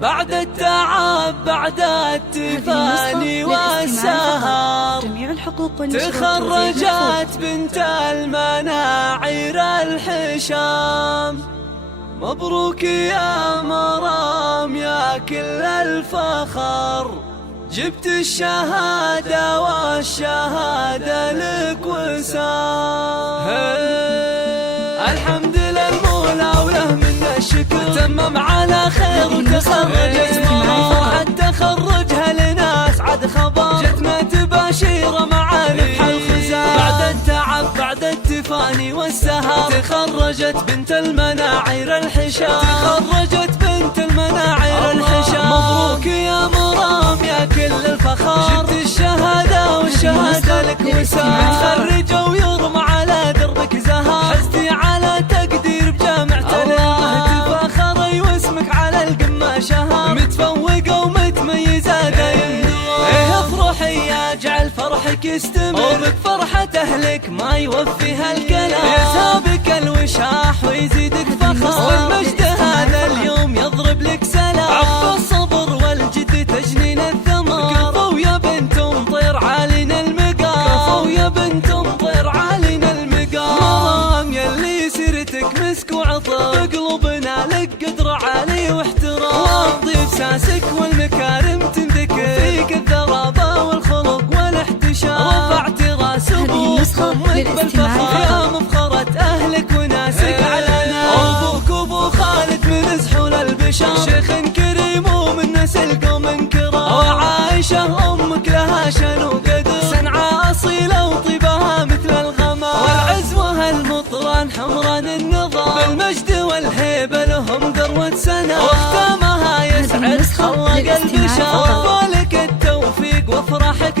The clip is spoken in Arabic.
بعد التعب بعد التفاني والسهر تخرجت بنت المناعير الحشام. مبروك يا مرام يا كل الفخر، جبت الشهادة والشهادة لك وسام. الحمد للمولى وله منا الشكر، تمم على خير وتخرجت مرام. تخرجها لنا اسعد خبر، جتنا تباشير مع ربح الخزام. بعد التعب بعد التفاني والسهر تخرجت بنت المناعير الحشام. تخرجت بنت المناعير الحشام. مبروك يا مرام يا كل الفخر، جبت الشهادة والشهادة لك وسام. تخرج ويرمى على دربك زهر، حزتي على تقدير بجامعة الإمام. تفاخري واسمك على القمة شهر، متفوقة ومتميزة دايم. افرحي يا جعل فرحك يستمر، وبك فرحة أهلك ما يوفيها الكلام. يسابك الوشاح ويزيدك فخر، والمجد هذا اليوم يضرب لك سلام. عقب الصبر والجد تجنين الثمر، كفو يا بنت مطير عالينا المقام. كفو يا بنت مطير عالينا المقام. مرام يلي سيرتك مسك وعطر، بقلوبنا لك قدر عالي واحترام. والضيف ساسك والمكارم تنذكر، فيك الذرابة والخلق والاحتشام. رفعت راس ابوك امك بالفخر، يا مفخرة اهلك وناسك على ناس. ابوك ابو خالد من زحول البشر، شيخ كريم ومن نسل قوم كرام. وعائشة امك لها شان وقدر، صنعاء اصيلة وطيبها مثل الغمام. والعزوة المطران حمران النظام، بالمجد والهيبة لهم ذروة سنام. واختامها يسعد خلق البشر، وفالك التوفيق وافراحك